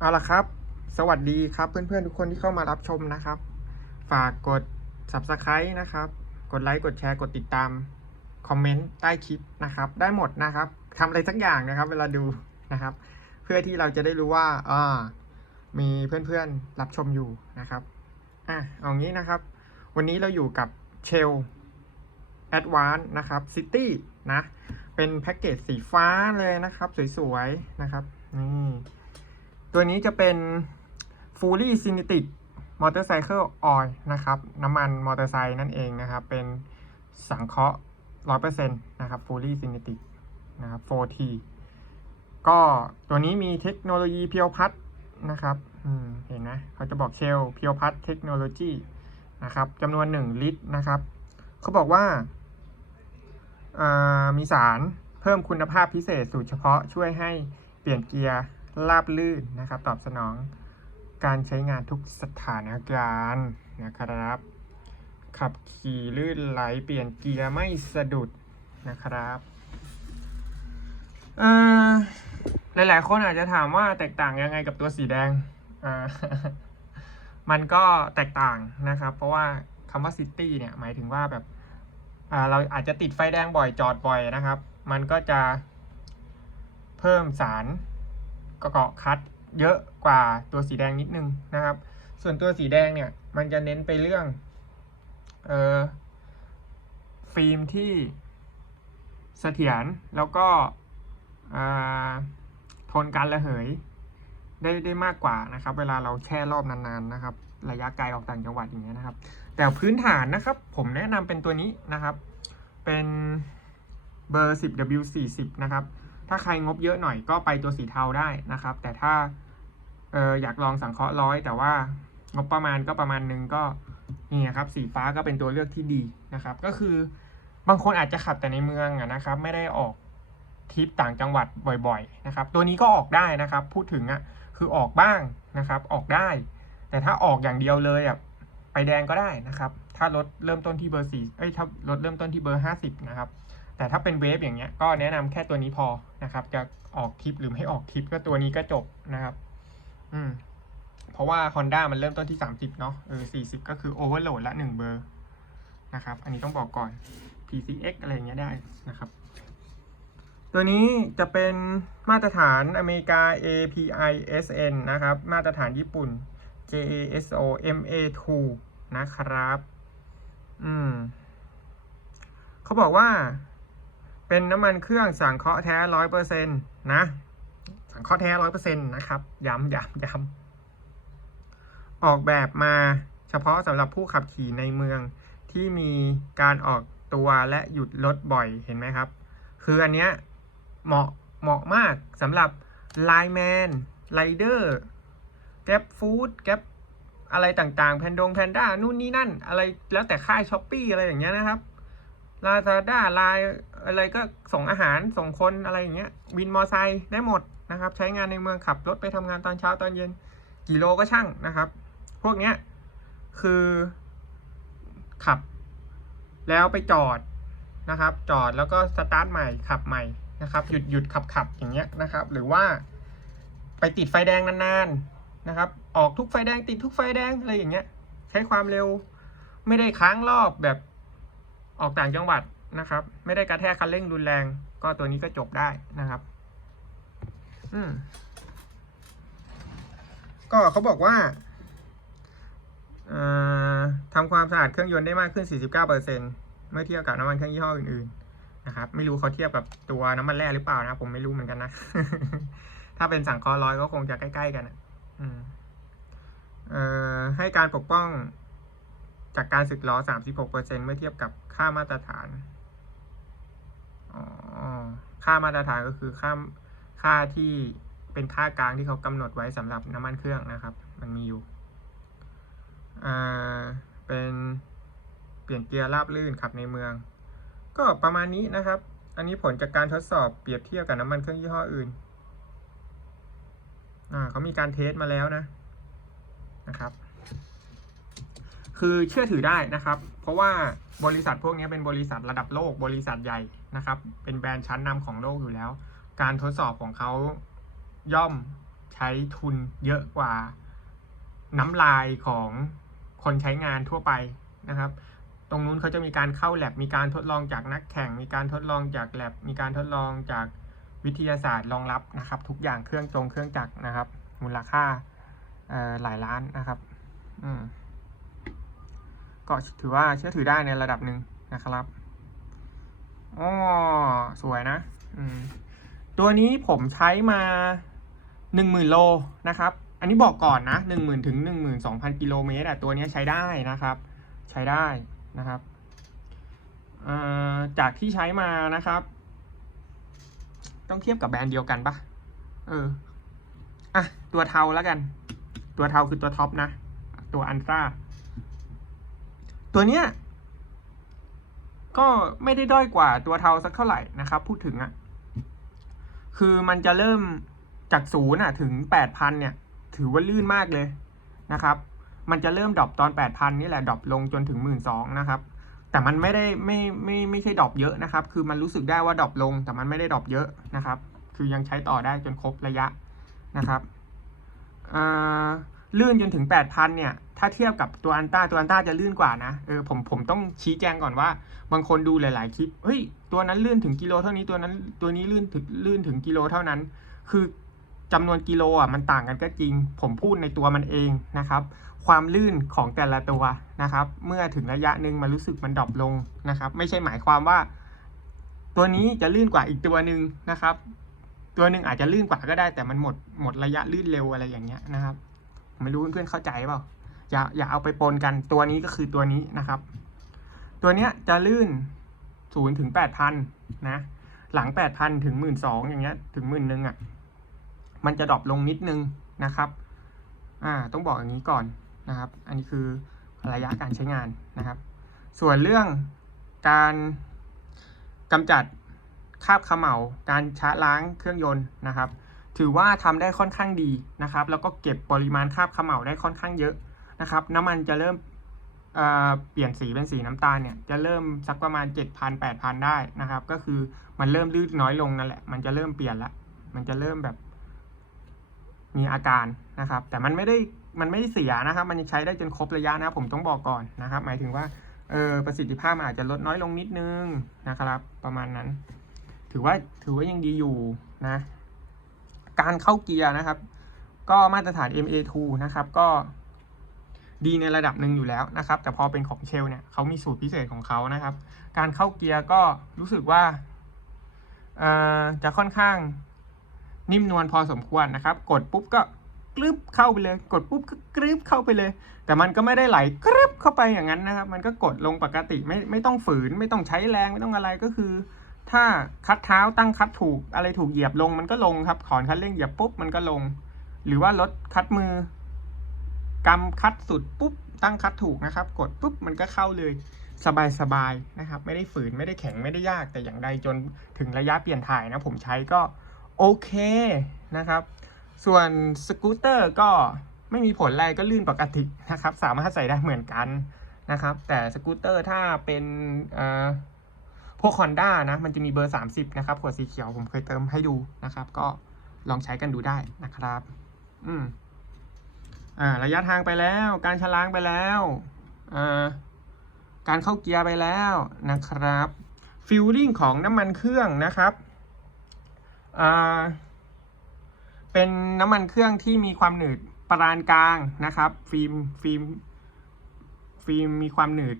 เอาละครับ สวัสดีครับเพื่อนๆทุกคนที่เข้ามารับชมนะครับ ฝากกด subscribe นะครับ กดไลค์กดแชร์กดติดตามคอมเมนต์ใต้คลิปนะครับ ได้หมดนะครับทำอะไรสักอย่างนะครับ เวลาดูนะครับ เพื่อที่เราจะได้รู้ว่าอ่ามีเพื่อนๆรับชมอยู่นะครับอะเอางี้นะครับ วันนี้เราอยู่กับเชล Advance นะครับ City นะ เป็นแพ็กเกจสีฟ้าเลยนะครับ สวยๆนะครับนี่ ตัวนี้จะเป็น Fully Synthetic Motorcycle Oil นะครับ น้ำมันมอเตอร์ไซค์นั่นเองนะครับ เป็นสังเคราะห์100%นะครับ Fully Synthetic นะครับ 4T ก็ตัวนี้มีเทคโนโลยีเพียวพัดนะครับเห็นนะเขาจะบอกเชลเพียวพัดเทคโนโลยีนะครับจำนวน 1 ลิตรนะครับเขาบอกว่าอ่ามีสารเพิ่มคุณภาพพิเศษสูตรเฉพาะช่วยให้เปลี่ยนเกียร์ ราบลื่นนะครับ ตอบสนองการใช้งานทุกสถานการณ์นะครับ ขับขี่ลื่นไหลเปลี่ยนเกียร์ไม่สะดุดนะครับเอ่อหลายๆ คนอาจจะถามว่าแตกต่างยังไงกับตัวสีแดงอ่ามันก็แตกต่างนะครับ เพราะว่าคำว่าซิตี้เนี่ยหมายถึงว่าแบบเราอาจจะติดไฟแดงบ่อยจอดบ่อยนะครับ มันก็จะเพิ่มสาร เกาะคัดเยอะกว่าตัวสีแดงนิดนึงนะครับ ส่วนตัวสีแดงเนี่ยมันจะเน้นไปเรื่องเออฟิล์มที่เสถียรแล้วก็ทนการระเหยได้ได้มากกว่านะครับ เวลาเราแช่รอบนานๆนะครับ ระยะไกลออกต่างจังหวัดอย่างเงี้ยนะครับ แต่พื้นฐานนะครับ ผมแนะนำเป็นตัวนี้นะครับ เป็นเบอร์ 10 W40 นะครับ ถ้าใครงบเยอะหน่อยก็ไปตัวสีเทาได้นะครับ แต่ถ้าเอออยากลองสังเคราะห์ร้อย แต่ว่างบประมาณก็ประมาณนึงก็นี่ครับสีฟ้าก็เป็นตัวเลือกที่ดีนะครับ ก็คือบางคนอาจจะขับแต่ในเมืองนะครับ ไม่ได้ออกทริปต่างจังหวัดบ่อย ๆ นะครับ ตัวนี้ก็ออกได้นะครับ พูดถึงอะคือออกบ้างนะครับ ออกได้ แต่ถ้าออกอย่างเดียวเลยอะไปแดงก็ได้นะครับ ถ้ารถเริ่มต้นที่เบอร์สี่เอ้ยถ้ารถเริ่มต้นที่เบอร์ห้าสิบนะครับ แต่ถ้าเป็นเวฟอย่างเงี้ยก็แนะนำแค่ตัวนี้พอนะครับ จะออกทริปหรือไม่ออกทริปก็ตัวนี้ก็จบนะครับ อืม เพราะว่า Honda มันเริ่มต้นที่30เนาะเออ40ก็คือโอเวอร์โหลดละ1เบอร์นะครับ อันนี้ต้องบอกก่อน PCX อะไรเงี้ยได้นะครับ ตัวนี้จะเป็นมาตรฐานอเมริกา API SN นะครับ มาตรฐานญี่ปุ่น JASO MA2 นะครับ อืม เขาบอกว่า เป็นน้ำมันเครื่องสังเคราะห์แท้ร้อยเปอร์เซ็นต์นะ สังเคราะห์แท้ร้อยเปอร์เซ็นต์นะครับ ย้ำย้ำย้ำออกแบบมาเฉพาะสำหรับผู้ขับขี่ในเมืองที่มีการออกตัวและหยุดรถบ่อยเห็นไหมครับ คืออันเนี้ยเหมาะเหมาะมากสำหรับไลแมนไรเดอร์แก b ฟู้ดแก b อะไรต่างๆ แพนดงแพนด้านู่นนี่นั่น อะไรแล้วแต่ค่ายช้อปปี้อะไรอย่างเงี้ยนะครับลาซาด้าไลน์อะไรก็ส่งอาหารส่งคนอะไรอย่างเงี้ยวินมอไซค์ได้หมดนะครับ ใช้งานในเมืองขับรถไปทำงานตอนเช้าตอนเย็นกี่โลก็ช่างนะครับ พวกเนี้ยคือขับ แล้วไปจอดนะครับ จอดแล้วก็สตาร์ทใหม่ขับใหม่นะครับ หยุดหยุดขับขับอย่างเงี้ยนะครับ หรือว่าไปติดไฟแดงนานๆ นะครับ ออกทุกไฟแดงติดทุกไฟแดงอะไรอย่างเงี้ย ใช้ความเร็วไม่ได้ค้างรอบแบบออกต่างจังหวัดนะครับ ไม่ได้กระแทกคันเร่งรุนแรง ก็ตัวนี้ก็จบได้นะครับ อืมก็เขาบอกว่าทำความสะอาดเครื่องยนต์ได้มากขึ้น 49%เมื่อเทียบกับน้ำมันเครื่องยี่ห้ออื่นๆนะครับ ไม่รู้เขาเทียบกับตัวน้ำมันแร่หรือเปล่านะ ผมไม่รู้เหมือนกันนะ ถ้าเป็นสั่งคอร้อยก็คงจะใกล้ ๆ กันนะ ให้การปกป้องจากการสึกล้อ 36%เมื่อเทียบกับค่ามาตรฐานค่ามาตรฐานก็คือค่าค่าที่เป็นค่ากลางที่เขากำหนดไว้สำหรับน้ำมันเครื่องนะครับ มันมีอยู่เป็นเปลี่ยนเกียร์ราบลื่นขับในเมือง ก็ประมาณนี้นะครับ อันนี้ผลจากการทดสอบเปรียบเทียบกับน้ำมันเครื่องยี่ห้ออื่น อ่าเขามีการเทสมาแล้วนะนะครับ คือเชื่อถือได้นะครับ เพราะว่าบริษัทพวกนี้เป็นบริษัทระดับโลก บริษัทใหญ่นะครับ เป็นแบรนด์ชั้นนำของโลกอยู่แล้ว การทดสอบของเขาย่อมใช้ทุนเยอะกว่าน้ำลายของคนใช้งานทั่วไปนะครับ ตรงนู้นเขาจะมีการเข้าแลบมีการทดลองจากนักแข่ง มีการทดลองจากแลบมีการทดลองจาก วิทยาศาสตร์รองรับนะครับ ทุกอย่างเครื่องจงเครื่องจักรนะครับ มูลค่าหลายล้านนะครับก็ถือว่าเชื่อถือได้ในระดับหนึ่งนะครับอ๋อสวยนะตัวนี้ผมใช้มาหนึ่งหมื่นโลนะครับ อันนี้บอกก่อนนะหนึ่งหมื่นถึงหนึ่งหมื่นสองพันกิโลเมตรตัวนี้ใช้ได้นะครับ ใช้ได้นะครับจากที่ใช้มานะครับ ต้องเทียบกับแบรนด์เดียวกันปะเออ อะ ตัวเทาแล้วกัน ตัวเทาคือตัวท็อปนะ ตัวอันตราตัวเนี้ย ก็ไม่ได้ด้อยกว่าตัวเทาสักเท่าไหร่นะครับ พูดถึงอะ่ะ คือมันจะเริ่มจากศูนย์อะ ถึงแปดพันเนี่ย ถือว่าลื่นมากเลยนะครับ มันจะเริ่มดรอปตอนแปดพันนี่แหละดรอปลงจนถึงหมื่นสองนะครับ แต่มันไม่ได้ไม่ไม่ไม่ใช่ดรอปเยอะนะครับ คือมันรู้สึกได้ว่าดรอปลง แต่มันไม่ได้ดรอปเยอะนะครับ คือยังใช้ต่อได้จนครบระยะนะครับอ่าลื่นจนถึง 8,000 เนี่ย ถ้าเทียบกับตัวอันต้าตัวอันต้าจะลื่นกว่านะ เออผมผมต้องชี้แจงก่อนว่า บางคนดูหลาย ๆ คลิป เฮ้ย ตัวนั้นลื่นถึงกิโลเท่านี้ ตัวนั้น ตัวนี้ลื่นถึงลื่นถึงกิโลเท่านั้น คือ จำนวนกิโลอะมันต่างกันก็จริง ผมพูดในตัวมันเองนะครับ ความลื่นของแต่ละตัวนะครับ เมื่อถึงระยะหนึ่งมันรู้สึกมันดรอปลงนะครับ ไม่ใช่หมายความว่า ตัวนี้จะลื่นกว่าอีกตัวหนึ่งนะครับ ตัวหนึ่งอาจจะลื่นกว่าก็ได้ แต่มันหมดหมดระยะลื่นเร็วอะไรอย่างเงี้ยนะครับ ไม่รู้เพื่อนๆเข้าใจเปล่าอย่าอย่าเอาไปปนกันตัวนี้ก็คือตัวนี้นะครับ ตัวเนี้ยจะลื่นศูนย์ถึงแปดพันนะ หลังแปดพันถึงหมื่นสองอย่างเงี้ยถึงหมื่นหนึ่งอะ มันจะดรอปลงนิดนึงนะครับอ่าต้องบอกอย่างนี้ก่อนนะครับ อันนี้คือระยะการใช้งานนะครับ ส่วนเรื่องการกำจัดคราบขม่าการชะล้างเครื่องยนต์นะครับ ถือว่าทำได้ค่อนข้างดีนะครับ แล้วก็เก็บปริมาณคราบขม่าได้ค่อนข้างเยอะนะครับ น้ำมันจะเริ่มเเปลี่ยนสีเป็นสีน้ำตาลเนี่ยจะเริ่มสักประมาณ 7,000 8,000 ได้นะครับ ก็คือมันเริ่มลื่นน้อยลงนั่นแหละมันจะเริ่มเปลี่ยนละมันจะเริ่มแบบ มีอาการนะครับ แต่มันไม่ได้มันไม่ได้เสียนะครับ มันยังใช้ได้จนครบระยะนะผมต้องบอกก่อนนะครับ หมายถึงว่าเออประสิทธิภาพอาจจะลดน้อยลงนิดนึงนะครับ ประมาณนั้น ถือว่าถือว่ายังดีอยู่นะ การเข้าเกียร์นะครับ ก็มาตรฐาน MA2 นะครับ ก็ดีในระดับหนึ่งอยู่แล้วนะครับ แต่พอเป็นของเชลเนี่ยเขามีสูตรพิเศษของเขานะครับ การเข้าเกียร์ก็รู้สึกว่าจะค่อนข้าง นิ่มนวลพอสมควรนะครับ กดปุ๊บก็กรึบเข้าไปเลย กดปุ๊บก็กรึบเข้าไปเลย แต่มันก็ไม่ได้ไหลกรึบเข้าไปอย่างนั้นนะครับ มันก็กดลงปกติไม่ไม่ต้องฝืน ไม่ต้องใช้แรงไม่ต้องอะไรก็คือ ถ้าคัดเท้าตั้งคัดถูกอะไรถูกเหยียบลงมันก็ลงครับถอนคัดเร่งเหยียบปุ๊บมันก็ลง หรือว่ารถคัดมือกำคัดสุดปุ๊บตั้งคัดถูกนะครับ กดปุ๊บมันก็เข้าเลยสบายๆนะครับ ไม่ได้ฝืนไม่ได้แข็งไม่ได้ยากแต่อย่างใดจนถึงระยะเปลี่ยนถ่ายนะผมใช้ก็ โอเคนะครับ ส่วนสกูตเตอร์ก็ไม่มีผลอะไรก็ลื่นปกตินะครับ สามารถใส่ได้เหมือนกันนะครับ แต่สกูตเตอร์ถ้าเป็นพวก Honda นะ มันจะมีเบอร์ 30 นะครับ ขวดสีเขียวผมเคยเติมให้ดูนะครับ ก็ลองใช้กันดูได้นะครับ อืมอ่า ระยะทางไปแล้ว การชะล้างไปแล้วอ่าการเข้าเกียร์ไปแล้วนะครับฟิลลิ่งของน้ำมันเครื่องนะครับ เป็นน้ำมันเครื่องที่มีความหนืดปานกลางนะครับ ฟิล์มฟิล์มฟิล์มมีความหนืด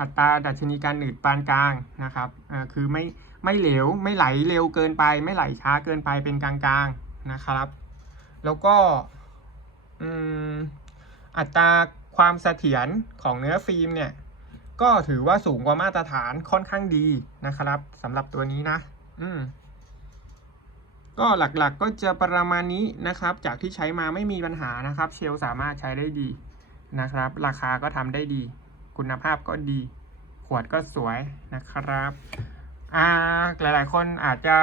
อัตราดัชนีการหนืดปานกลางนะครับคือไม่ไม่เหลวไม่ไหลเร็วเกินไป ไม่ไหลช้าเกินไปเป็นกลางๆนะครับ แล้วก็อัตราความเสถียรของเนื้อฟิล์มเนี่ยก็ถือว่าสูงกว่ามาตรฐานค่อนข้างดีนะครับสำหรับตัวนี้นะ อืม ก็หลักๆก็จะประมาณนี้นะครับ จากที่ใช้มาไม่มีปัญหานะครับ เชลสามารถใช้ได้ดีนะครับ ราคาก็ทำได้ดี คุณภาพก็ดี ขวดก็สวยนะครับอ่าหลายๆ คนอาจจะ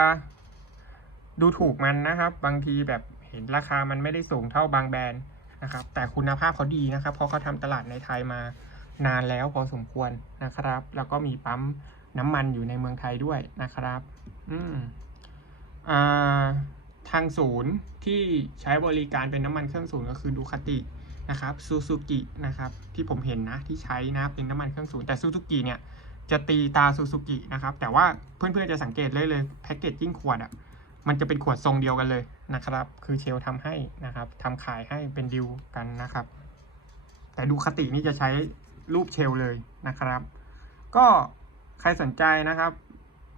ดูถูกมันนะครับ บางทีแบบเห็นราคามันไม่ได้สูงเท่าบางแบรนด์นะครับ แต่คุณภาพเขาดีนะครับ เพราะเขาทำตลาดในไทยมานานแล้วพอสมควรนะครับ แล้วก็มีปั๊มน้ำมันอยู่ในเมืองไทยด้วยนะครับ อืม ทางศูนย์ที่ใช้บริการเป็นน้ำมันเครื่องศูนย์ก็คือดูคตินะครับซูซูกินะครับที่ผมเห็นนะที่ใช้นะเป็นน้ำมันเครื่องศูนย์แต่ซูซูกิเนี่ยจะตีตาซูซูกินะครับแต่ว่าเพื่อนๆจะสังเกตเลยเลยแพ็กเกจจิ้งขวดอะ่ะมันจะเป็นขวดทรงเดียวกันเลยนะครับ คือเชลทำให้นะครับทำขายให้เป็นดิวกันนะครับ แต่ดูคตินี่จะใช้รูปเชลเลยนะครับ ก็ใครสนใจนะครับ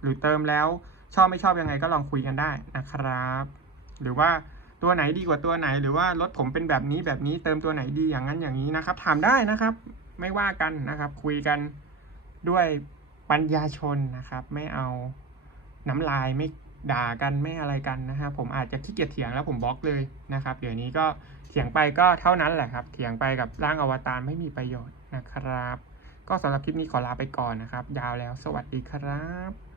หรือเติมแล้ว ชอบไม่ชอบยังไงก็ลองคุยกันได้นะครับ หรือว่าตัวไหนดีกว่าตัวไหน หรือว่ารถผมเป็นแบบนี้แบบนี้เติมตัวไหนดีอย่างนั้นอย่างนี้นะครับ ถามได้นะครับ ไม่ว่ากันนะครับ คุยกันด้วยปัญญาชนนะครับ ไม่เอาน้ำลายไม่ด่ากันไม่อะไรกันนะครับผมอาจจะขี้เกียจเถียงแล้วผมบล็อกเลยนะครับ เดี๋ยวนี้ก็เถียงไปก็เท่านั้นแหละครับ เถียงไปกับร่างอวตารไม่มีประโยชน์นะครับ ก็สำหรับคลิปนี้ขอลาไปก่อนนะครับ ยาวแล้วสวัสดีครับ